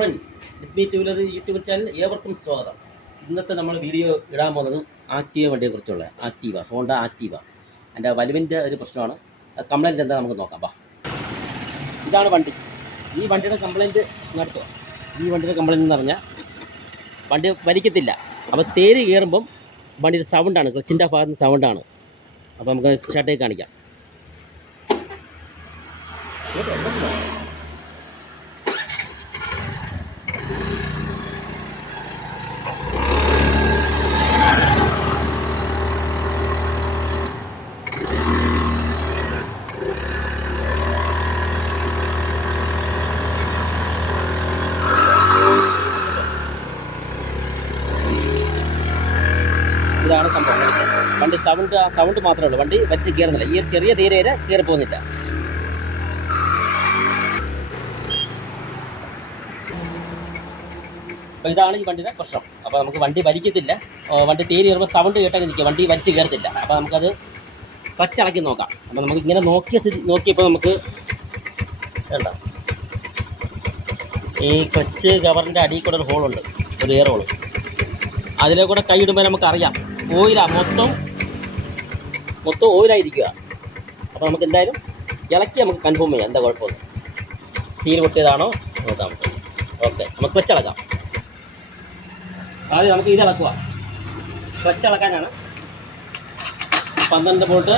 Friends, ബിസ്മി two wheeler YouTube channel ഏവർക്കും സ്വാഗതം. ഇന്നത്തെ നമ്മൾ വീഡിയോ ഇടാൻ പോകുന്നത് ആക്റ്റീവ വണ്ടിയെക്കുറിച്ചുള്ള ഹോണ്ട ആക്റ്റീവ. അതിൻ്റെ വലുവിൻ്റെ ഒരു പ്രശ്നമാണ്. കംപ്ലയിൻറ്റ് എന്താ നമുക്ക് നോക്കാം. ഇതാണ് വണ്ടി. ഈ വണ്ടിയുടെ കംപ്ലയിൻറ്റ് നടത്തുക. ഈ വണ്ടിയുടെ കംപ്ലയിൻറ്റ് എന്ന് പറഞ്ഞാൽ വണ്ടി വലിക്കത്തില്ല. അപ്പോൾ തേര് കയറുമ്പം വണ്ടിയുടെ സൗണ്ടാണ്, ക്ലച്ചിൻ്റെ ഭാഗത്ത് സൗണ്ടാണ്. അപ്പോൾ നമുക്ക് ഷട്ടേക്ക് കാണിക്കാം. ഇതാണ് സംഭവം. വണ്ടി സൗണ്ട് മാത്രമേ ഉള്ളൂ. വണ്ടി വലിച്ച് കയറുന്നില്ല. ഈ ചെറിയ തീരെ കയറി പോകുന്നില്ല. അപ്പോൾ ഇതാണ് ഈ വണ്ടിയുടെ പ്രശ്നം. അപ്പോൾ നമുക്ക് വണ്ടി വലിക്കത്തില്ല. വണ്ടി തേരി കയറുമ്പോൾ സൗണ്ട് കേട്ടൊക്കെ നിൽക്കുക. വണ്ടി വലിച്ച് കയറത്തില്ല. അപ്പോൾ നമുക്കത് പച്ചളക്കി നോക്കാം. അപ്പോൾ നമുക്ക് ഇങ്ങനെ നോക്കിയപ്പോൾ നമുക്ക് വേണ്ട, ഈ ക്ലച്ച് കവറിൻ്റെ അടിയിൽ കൂടെ ഒരു ഹോളുണ്ട്, ഒരു എയർ ഹോള്. അതിലെ കൂടെ കൈ ഇടുമ്പോൾ നമുക്കറിയാം ഓയിലാണ്, മൊത്തം ഓയിലായിരിക്കുക. അപ്പോൾ നമുക്ക് എന്തായാലും ഇളക്കി നമുക്ക് കൺഫേം ചെയ്യാം എന്താ കുഴപ്പമൊന്നും. സീൽ പൊട്ടിയതാണോ നോക്കാം നമുക്ക്. ഓക്കെ, നമുക്ക് ക്ലച്ചളക്കാം. ആദ്യം നമുക്ക് ഇത് ഇളക്കുക. ക്ലച്ചളക്കാനാണ് 12 വോൾട്ട്.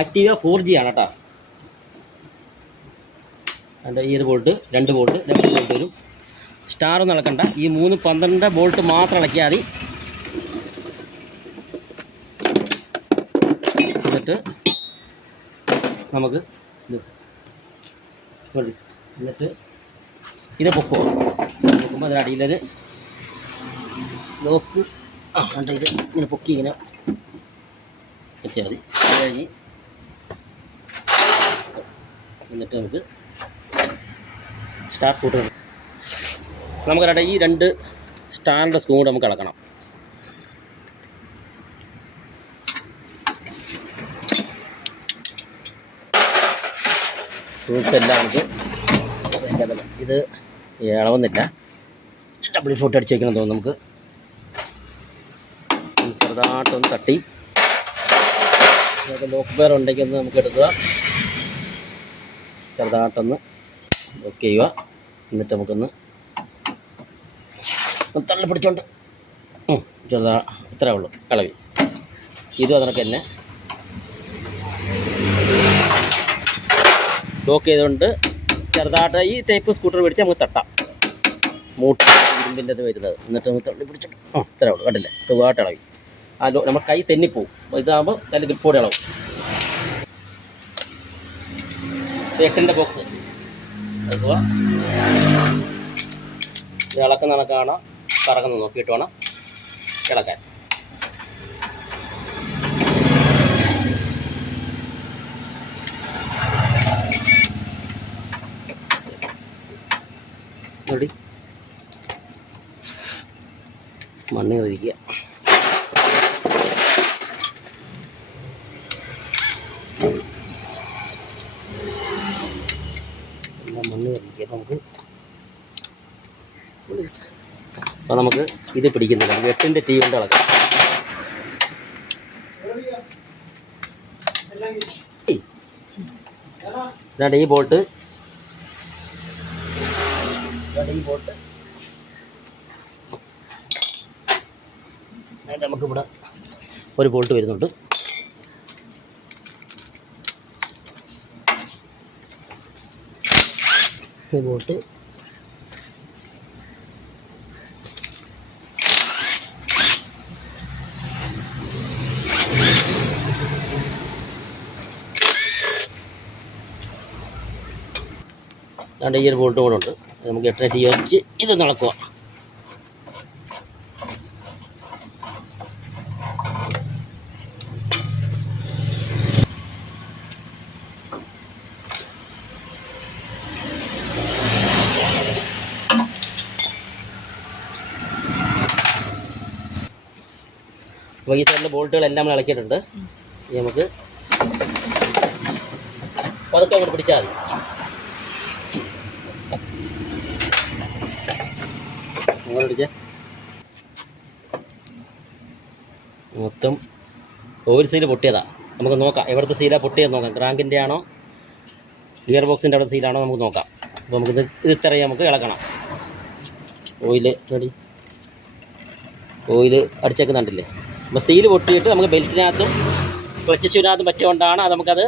ആക്റ്റീവ 4G ആണ് കേട്ടോ. അതിൻ്റെ ഈ 2 വോൾട്ട് 2 വോൾട്ട് വരും. സ്റ്റാറൊന്നും ഇളക്കണ്ട. ഈ 12 വോൾട്ട് മാത്രം ഇളക്കിയാൽ മതി. എന്നിട്ട് നമുക്ക് ഇത് പൊക്കുമ്പോൾ അതിനടിയിലൊരു ലോക്ക് ഇത് ഇങ്ങനെ പൊക്കി ഇങ്ങനെ വെച്ചാൽ മതി. അത് കഴിഞ്ഞ് എന്നിട്ട് നമുക്ക് സ്റ്റാർ സ്കൂട്ടർ നമുക്കറിയാം. ഈ 2 സ്റ്റാറിൻ്റെ സ്ക്രൂ കൂടെ നമുക്ക് ഇളക്കണം. സ്ക്രൂസ് എല്ലാം നമുക്ക് ഇത് ഇളവുന്നില്ല. ഡബിൾ ഫോട്ടോ അടിച്ച് വയ്ക്കണം തോന്നുന്നു. നമുക്ക് ചെറുതായിട്ടൊന്ന് തട്ടി ലോക്ക് പെയർ ഉണ്ടെങ്കിൽ ഒന്ന് നമുക്ക് എടുക്കുക. ചെറുതായിട്ടൊന്ന് ലോക്ക് ചെയ്യുക. എന്നിട്ട് നമുക്കൊന്ന് തള്ളി പിടിച്ചോണ്ട് ചെറുതാ ഇത്രേ ഉള്ളൂ കളവി. ഇതും അതിനൊക്കെ തന്നെ ലോക്ക് ചെയ്തുകൊണ്ട് ചെറുതായിട്ട് ഈ ടൈപ്പ് സ്കൂട്ടർ മേടിച്ച് നമുക്ക് തട്ടാം. മൂട്ട് ഇരുമ്പിൻ്റെ അത് വരുന്നത്. എന്നിട്ട് നമുക്ക് തള്ളി പിടിച്ചിട്ട് ഇത്രേ ഉള്ളൂ. കണ്ടില്ലേ, സുഖമായിട്ട് ഇളവി. നമ്മുടെ കൈ തെന്നിപ്പോവും. ഇതാകുമ്പോൾ നല്ല ഗ്രിപ്പോടെ ഇളവും. 8ൻ്റെ ബോക്സ് എടുക്കുക. ഇത് ഇളക്കുന്ന കണക്കാണ്, കറങ്ങുന്നത് നോക്കിയിട്ട് വേണം ഇളക്കാൻ. റെഡി, മണ്ണ് കയറിയിരിക്കുക. മണ്ണ് കയറിയിരിക്കുക. അപ്പോൾ നമുക്ക് ഇത് പിടിക്കുന്നില്ല. 8ൻ്റെ ടീ കൊണ്ട് ഇളക്കാം. ഇതാണ് ഈ ബോൾട്ട്. നമുക്കിവിടെ ഒരു ബോൾട്ട് വരുന്നുണ്ട്. ഈ ബോൾട്ട് അതുകൊണ്ട് ഈ ഒരു ബോൾട്ട് കൂടെ ഉണ്ട്. നമുക്ക് 8 ടീ വെച്ച് ഇത് നടക്കുക. അപ്പോൾ ഈ സൈഡിലെ ബോൾട്ടുകളെല്ലാം നമ്മൾ ഇളക്കിയിട്ടുണ്ട്. നമുക്ക് അപ്പോൾ അതൊക്കെ അങ്ങോട്ട് പിടിച്ചാൽ മതി. അങ്ങോട്ട് പിടിച്ചേ. മൊത്തം ഓയിൽ സീല് പൊട്ടിയതാണ്. നമുക്ക് നോക്കാം എവിടുത്തെ സീലാണ് പൊട്ടിയത് നോക്കാം. ക്രാങ്കിൻ്റെ ആണോ ഗിയർ ബോക്സിൻ്റെ അവിടെ സീലാണോ നമുക്ക് നോക്കാം. അപ്പോൾ നമുക്കിത് ഇത്രയും നമുക്ക് ഇളക്കണം. ഓയിൽ അടിച്ചേക്കുന്നുണ്ടല്ലേ. അപ്പോൾ സീല് പൊട്ടിയിട്ട് നമുക്ക് ബെൽറ്റിനകത്തും ക്ലച്ച് ഷൂവിനകത്തും പറ്റിയതുകൊണ്ടാണ് അത് നമുക്കത്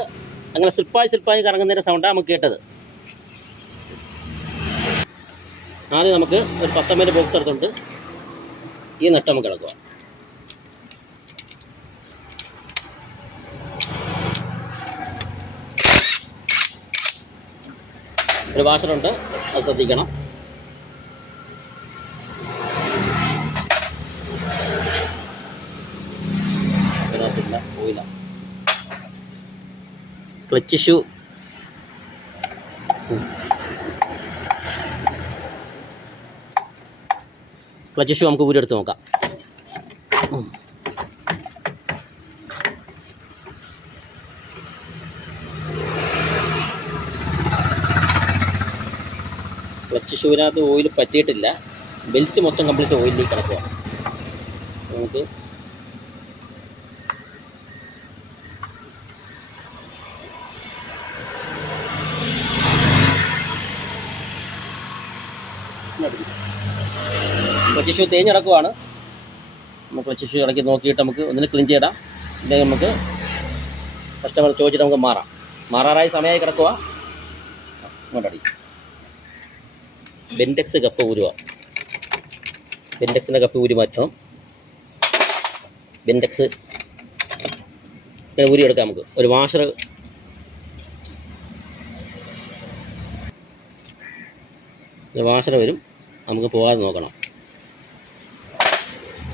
അങ്ങനെ സ്ലിപ്പായി കറങ്ങുന്നതിൻ്റെ സൗണ്ടാണ് നമുക്ക് കേട്ടത്. ആദ്യം നമുക്ക് ഒരു 19 ബോക്സ് എടുത്തുകൊണ്ട് ഈ നട്ട് നമുക്ക് ഇളക്കുക. ഒരു വാഷറുണ്ട്, അത് ശ്രദ്ധിക്കണം. ഇതിനകത്തില്ല ഓയിലാണ്. ക്ലച്ച് ഷൂ നമുക്ക് ഊരെടുത്ത് നോക്കാം. ക്ലച്ച് ഷൂവിനകത്ത് ഓയിൽ പറ്റിയിട്ടില്ല. ബെൽറ്റ് മൊത്തം കംപ്ലീറ്റ് ഓയിലിലേക്ക് കിടക്കുക. നമുക്ക് ക്ലച്ച് ഷൂ തേഞ്ഞിടക്കുവാണ്. നമുക്ക് ക്ലച്ച് ഷൂ ഇടയ്ക്ക് നോക്കിയിട്ട് നമുക്ക് ഒന്നിന് ക്ലീൻ ചെയ്തിടാം. ഇല്ലെങ്കിൽ നമുക്ക് കസ്റ്റമർ ചോദിച്ചിട്ട് നമുക്ക് മാറാറായി സമയമായി കിടക്കുക. ഇങ്ങോട്ടടി ബെൻഡെക്സ് കപ്പ് ഊരുക. ബെൻഡെക്സിൻ്റെ കപ്പ് ഊരി മാറ്റണം. ബെൻഡെക്സ് ഇങ്ങനെ ഊരിയെടുക്കാം. നമുക്ക് ഒരു വാഷർ വരും. നമുക്ക് പോകാതെ നോക്കണം.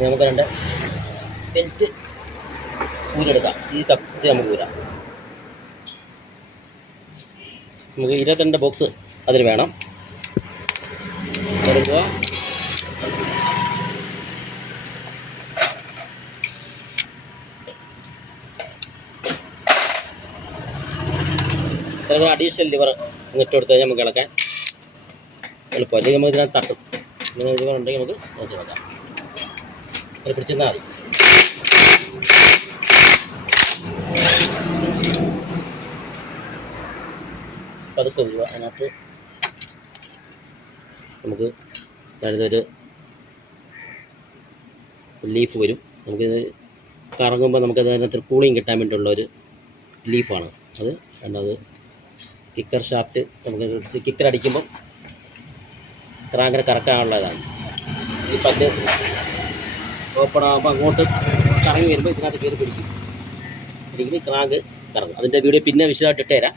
നമുക്ക് 2 ബെൽറ്റ് ഊരെടുക്കാം. ഈ കപ്പ് നമുക്ക് ഊരാം. നമുക്ക് 22 ബോക്സ് അതിൽ വേണം. എടുക്കുക. അഡീഷണൽ ലിവർ ഇട്ട് കൊടുത്ത് കഴിഞ്ഞാൽ നമുക്ക് ഇളക്കാൻ എളുപ്പം. അല്ലെങ്കിൽ നമുക്ക് ഇതിനകത്ത് തട്ടും. ഇങ്ങനെ ലിവർ ഉണ്ടെങ്കിൽ നമുക്ക് വെച്ച് വെക്കാം. അത് പിടിച്ചിരുന്നാൽ മതി. പതുക്കെ വരിക. അതിനകത്ത് നമുക്ക് ഇതൊരു ലീഫ് വരും. നമുക്കിത് കറങ്ങുമ്പോൾ നമുക്കത് അതിനകത്ത് കൂളിങ് കിട്ടാൻ വേണ്ടിയുള്ളൊരു ലീഫാണ് അത്. രണ്ടത് കിക്കർ ഷാഫ്റ്റ്. നമുക്ക് കിക്കർ അടിക്കുമ്പം ക്രാങ്കിനെ കറക്കാനുള്ളതാണ്. ഈ പല്ല് ഓപ്പൺ ആകുമ്പോൾ അങ്ങോട്ട് കറങ്ങി വരുമ്പോൾ ഇതിനകത്ത് കയറി പിടിക്കും. ക്രാങ്ക് കറങ്ങും. അതിൻ്റെ വീഡിയോ പിന്നെ വിശദമായിട്ട് ഇട്ടുതരാം.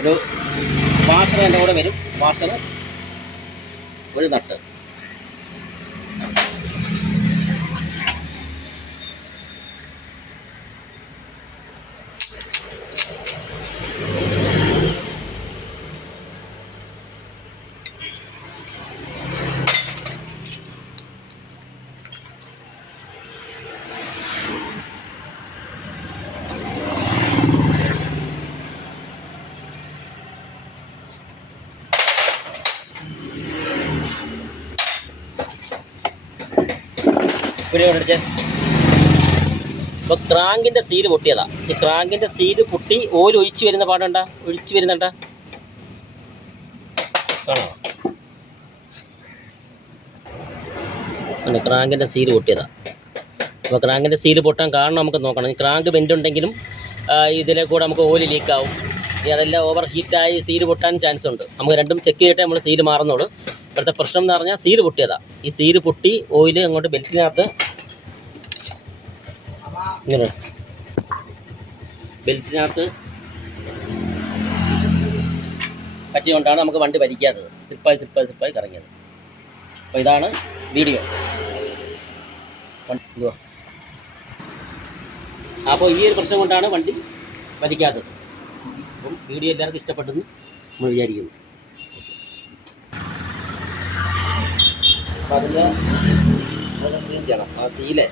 ഒരു വാഷർ എൻ്റെ കൂടെ വരും. വാഷർ ഒരു നട്ട്. ഇപ്പോൾ ക്രാങ്കിൻ്റെ സീല് പൊട്ടിയതാണ്. ഈ ക്രാങ്കിൻ്റെ സീല് പൊട്ടി ഓയിൽ ഒഴിച്ച് വരുന്ന പാടുണ്ടാ, ഒഴിച്ച് വരുന്നുണ്ടാ കാണാം. അല്ല, ക്രാങ്കിൻ്റെ സീല് പൊട്ടിയതാണ്. അപ്പോൾ ക്രാങ്കിൻ്റെ സീല് പൊട്ടാൻ കാരണം നമുക്ക് നോക്കണം. ഈ ക്രാങ്ക് ബെൻഡുണ്ടെങ്കിലും ഇതിലെ കൂടെ നമുക്ക് ഓയിൽ ലീക്കാവും. അതെല്ലാം ഓവർ ഹീറ്റായി സീല് പൊട്ടാൻ ചാൻസ് ഉണ്ട്. നമുക്ക് രണ്ടും ചെക്ക് ചെയ്തിട്ട് നമ്മൾ സീല് മാറുന്നുള്ളൂ. ഇപ്പോഴത്തെ പ്രശ്നം എന്ന് പറഞ്ഞാൽ സീല് പൊട്ടിയതാണ്. ഈ സീല് പൊട്ടി ഓയിൽ അങ്ങോട്ട് ബെൽറ്റിനകത്ത് ഇങ്ങനെ പറ്റിയതുകൊണ്ടാണ് നമുക്ക് വണ്ടി വലിക്കാത്തത്. സ്ലിപ്പായി കറങ്ങിയത്. അപ്പോൾ ഇതാണ് വീഡിയോ. അപ്പോൾ ഈ ഒരു പ്രശ്നം കൊണ്ടാണ് വണ്ടി വലിക്കാത്തത്. അപ്പം വീഡിയോ എല്ലാവർക്കും ഇഷ്ടപ്പെട്ടെന്ന് നമ്മൾ വിചാരിക്കുന്നു. അപ്പോൾ അതിൻ്റെ ക്ലീൻ ചെയ്യണം. ആ സീലെ